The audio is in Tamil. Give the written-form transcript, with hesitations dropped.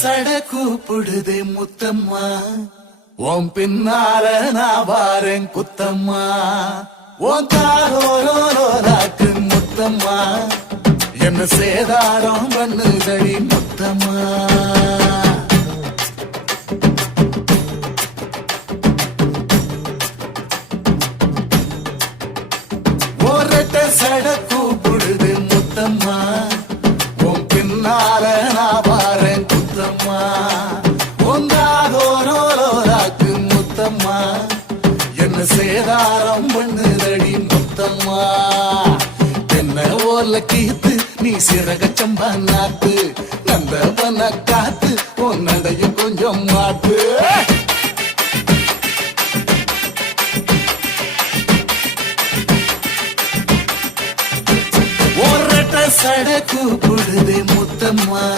சட கூப்பிடுதே முத்தம்மா, உன் பின்னால நான் வாரேன் குத்தம்மா. உன் காரோராக்கு முத்தம்மா, என்ன சேதாரம் பண்ணுதடி முத்தம்மா. ஒரட்ட சட கூப்பிடுது முத்தம்மா, உன் பின்னால நான் வாரேன் குத்தம்மா. உங்காதோராக்கு முத்தம்மா, என்ன சேதாரம் பண்ணுதடி முத்தம்மா. என்ன ஓல கீத்து நீ சிறக சம்பா நாத்து, நந்தவன காத்து உன் நடைய கொஞ்சம் மாட்டு.